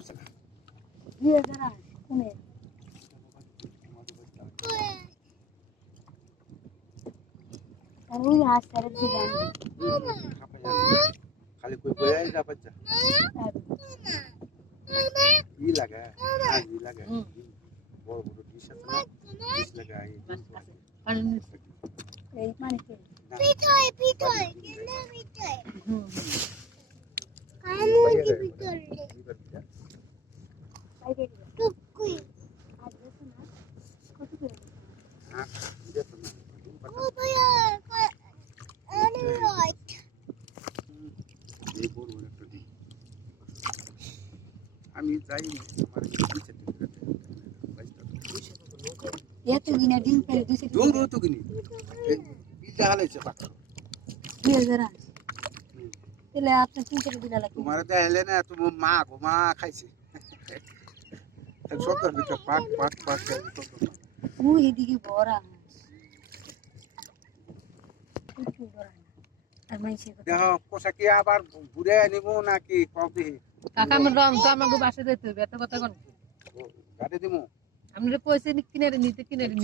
2000 কোনে আর ওই হাসপাতালের দিকে খালি কই বই যা বাচ্চা ই লাগা আজ ই লাগা বড় বড় ডিশ আছে না ডিশ লাগা এই মানে কি পিঠই কেন পিঠই কামু কি পিঠই বাইরে টুকুই আজ দেখো না কত করে হ্যাঁ দেখো না ও ভাইয়া আরে রাইট এই বড় বড় একটা ডিশ আমি যাই আমার নিচে দিকে এত দিনা ডিম পেলে 200 দূর তো কিনি পিজা হালাইছে পাকা 2000 তাহলে আপনি 300 দিনা লাগবে তোমার দেখাইলে না তোমার মা ঘুমা খাইছে সত্তর ভিতর পাট পাট পাট ওই এদিকে ভরা প্রচুর ভরা আর মাইছে দেখো পোশাকি আবার ঘুরে নিব নাকি কবে কাকা আমার রং তো আমাকে বাসা দিতে হবে এত কথা কোন গাড়ি দিব আমরা পয়সা কিনে নিতে